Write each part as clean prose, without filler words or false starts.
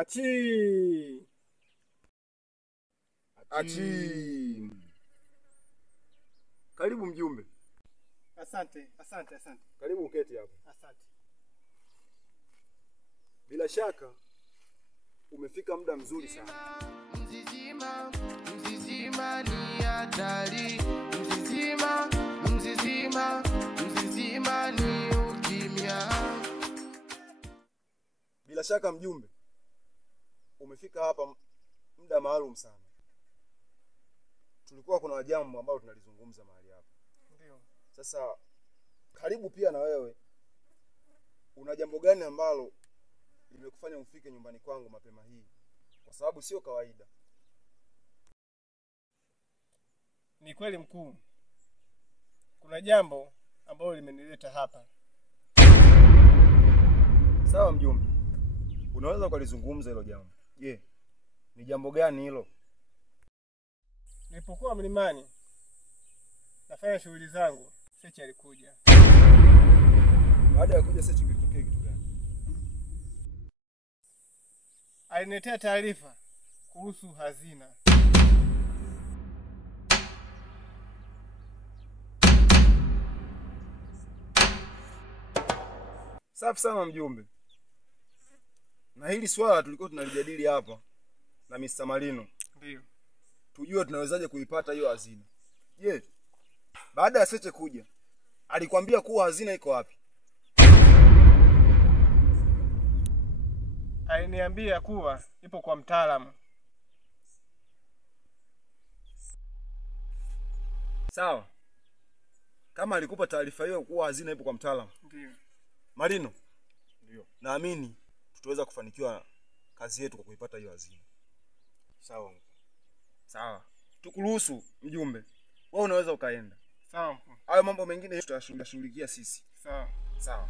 Achi. Achi. Karibu mjumbe. Asante. Karibu uketi hapa. Asante. Bila shaka umefika muda mzuri sana. Mzizima ni hatari. Mzizima ni ukimya. Bila shaka mjumbe, umefika hapa muda maalum sana. Tulikuwa kuna jambo ambalo tunalizungumza mahali hapa. Ndio. Sasa karibu pia na wewe. Una jambo gani ambalo limekufanya ufike nyumbani kwangu mapema hii? Kwa sababu sio kawaida. Ni kweli mkuu. Kuna jambo ambalo limenileta hapa. Sawa mjumbe. Unaweza kulizungumza hilo jambo. Je, ni jambo gani hilo? Nilipokuwa mlimani nafanya shughuli zangu, Sechi alikuja. Baada ya kuja Sechi kilitokea kitu gani? Aliniletea taarifa kuhusu hazina. Safi sana mjumbe. Na hili swala tulikuwa tunalijadili hapa na Mr. Marino. Ndio. Tujue tunawezaje kuipata hiyo hazina. Je, baada ya Seche kuja alikwambia kuwa hazina iko wapi? Aliniambia kuwa ipo kwa mtaalamu. Sawa. Kama alikupa taarifa hiyo kuwa hazina ipo kwa mtaalamu. Ndio. Marino. Ndio. Naamini tutaweza kufanikiwa kazi yetu kwa kuipata hiyo hazina. Sawa. Sawa. Tukuruhusu mjumbe. Wewe unaweza ukaenda. Sawa. Hayo mambo mengine tutashughulikia sisi. Sawa. Sawa.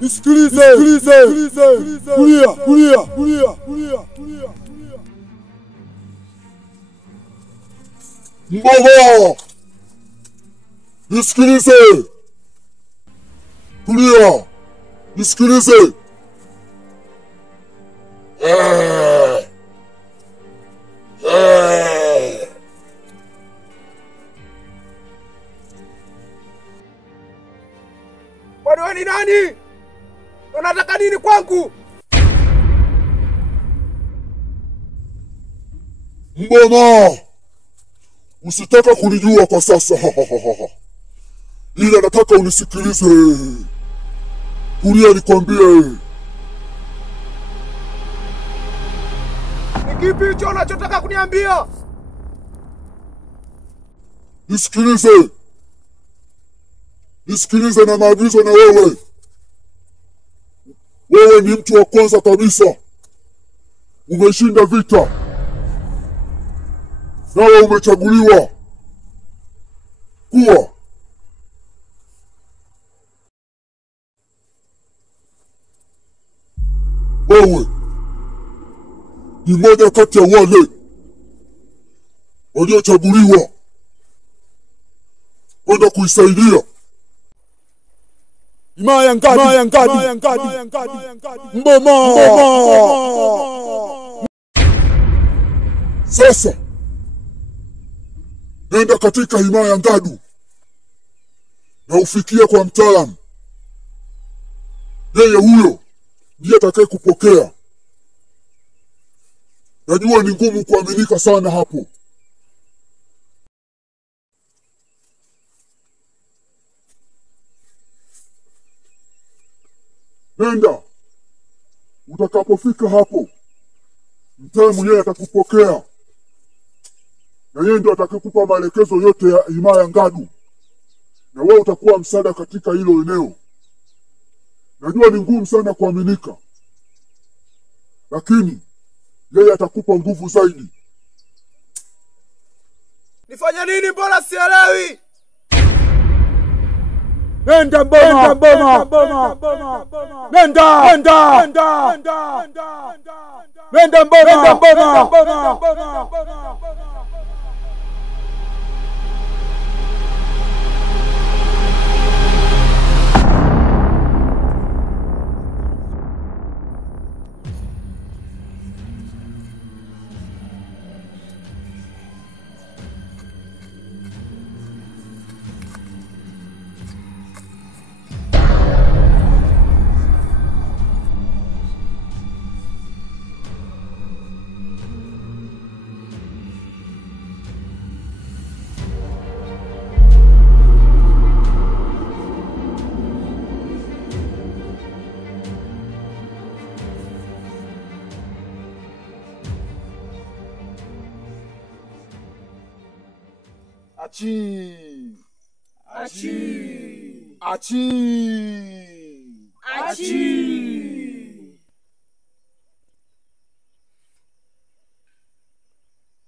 Nisikilize. Kulia. Mbogo. Nisikilize. Kulia. Nisikilize. Wewe ni nani? Unataka nini kwangu? Mbona usitaka kunijua kwa sasa, ila nataka unisikilize. Tulia nikwambie. Ni kipi hicho unachotaka kuniambia? Nisikilize. Nisikilize na maagizo na wewe. Wewe ni mtu wa kwanza kabisa. Umeshinda vita. Nawe umechaguliwa kuwa wewe ni mmoja kati ya wale waliochaguliwa kwenda kuisaidia himaya ya Ngadi. Mboma. Sasa nenda katika himaya ya Ngadu na ufikie kwa mtaalamu. Yeye huyo ndiye atakaye kupokea. Najua ni ngumu kuaminika sana hapo. Nenda. Utakapofika hapo, mtaalamu yeye atakupokea. Na yeye ndio atakayokupa maelekezo yote ya himaya ya Ngadu. Na wewe utakuwa msaada katika hilo eneo. Najua ni ngumu sana kuaminika, lakini yeye atakupa nguvu zaidi. Nifanye nini mbona sielewi? Nenda Mboma. Nenda Mboma.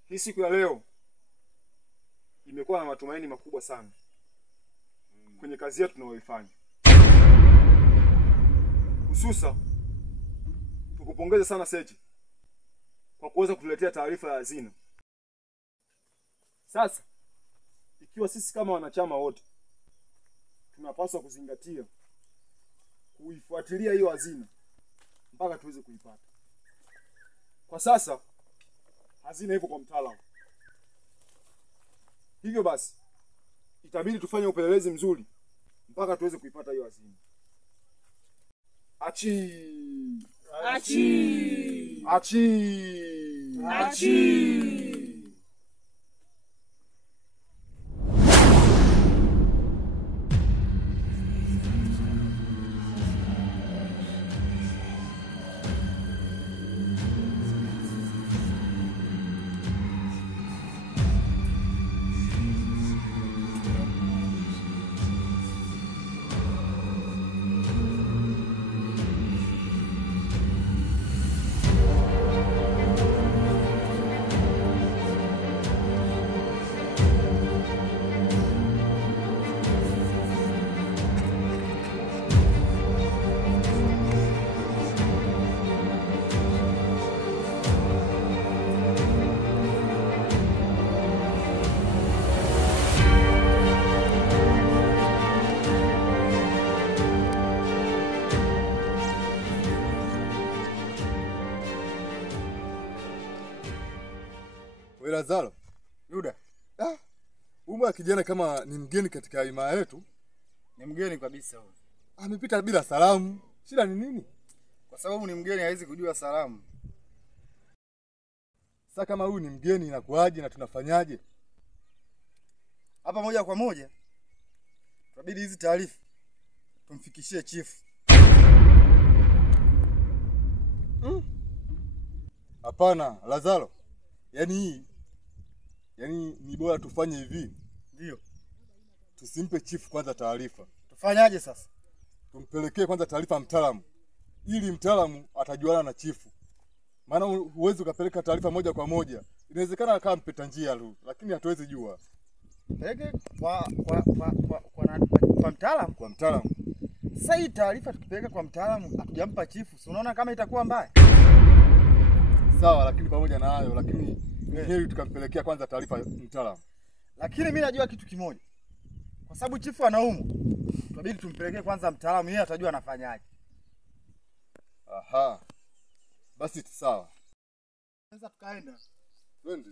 Hii siku ya leo imekuwa na matumaini makubwa sana kwenye kazi yetu tunayoifanya. Hususa tukupongeze sana Sechi kwa kuweza kutuletea taarifa ya hazina. Sasa ikiwa sisi kama wanachama wote tunapaswa kuzingatia kuifuatilia hiyo hazina mpaka tuweze kuipata. Kwa sasa hazina ipo kwa mtaalamu. Hivyo basi itabidi tufanye upelelezi mzuri mpaka tuweze kuipata hiyo hazina. Lazaro, Yuda. Huyu kijana kama ni mgeni katika himaya yetu. Ni mgeni kabisa huyo. Amepita bila salamu. Shida ni nini? Kwa sababu ni mgeni haizi kujua salamu. Sasa kama huyu ni mgeni inakuaje na tunafanyaje? Hapa moja kwa moja tunabidi hizi taarifa tumfikishie chief. Hapana, Lazaro. Yaani ni bora tufanye hivi. Ndio. Tusimpe chief kwanza taarifa. Tufanyaje sasa? Tumpelekee kwanza taarifa mtaalamu. Ili mtaalamu atajuana na chief. Maana huwezi ukapeleka taarifa moja kwa moja. Inawezekana akawa mpita njia tu, lakini hatuwezi jua. Peke kwa mtaalamu, Kwa mtaalamu. sasa hii taarifa tukipeleka kwa mtaalamu hatujampa chifu, si unaona kama itakuwa mbaya? Sawa, lakini pamoja na hayo, lakini ni heri tukampelekea kwanza taarifa mtaalamu. Lakini mimi najua kitu kimoja. Kwa sababu chifu anaumwa, tunabidi tumpelekee kwanza mtaalamu, yeye atajua anafanyaje. Aha. Basi sawa. Sasa tukaenda. Twende.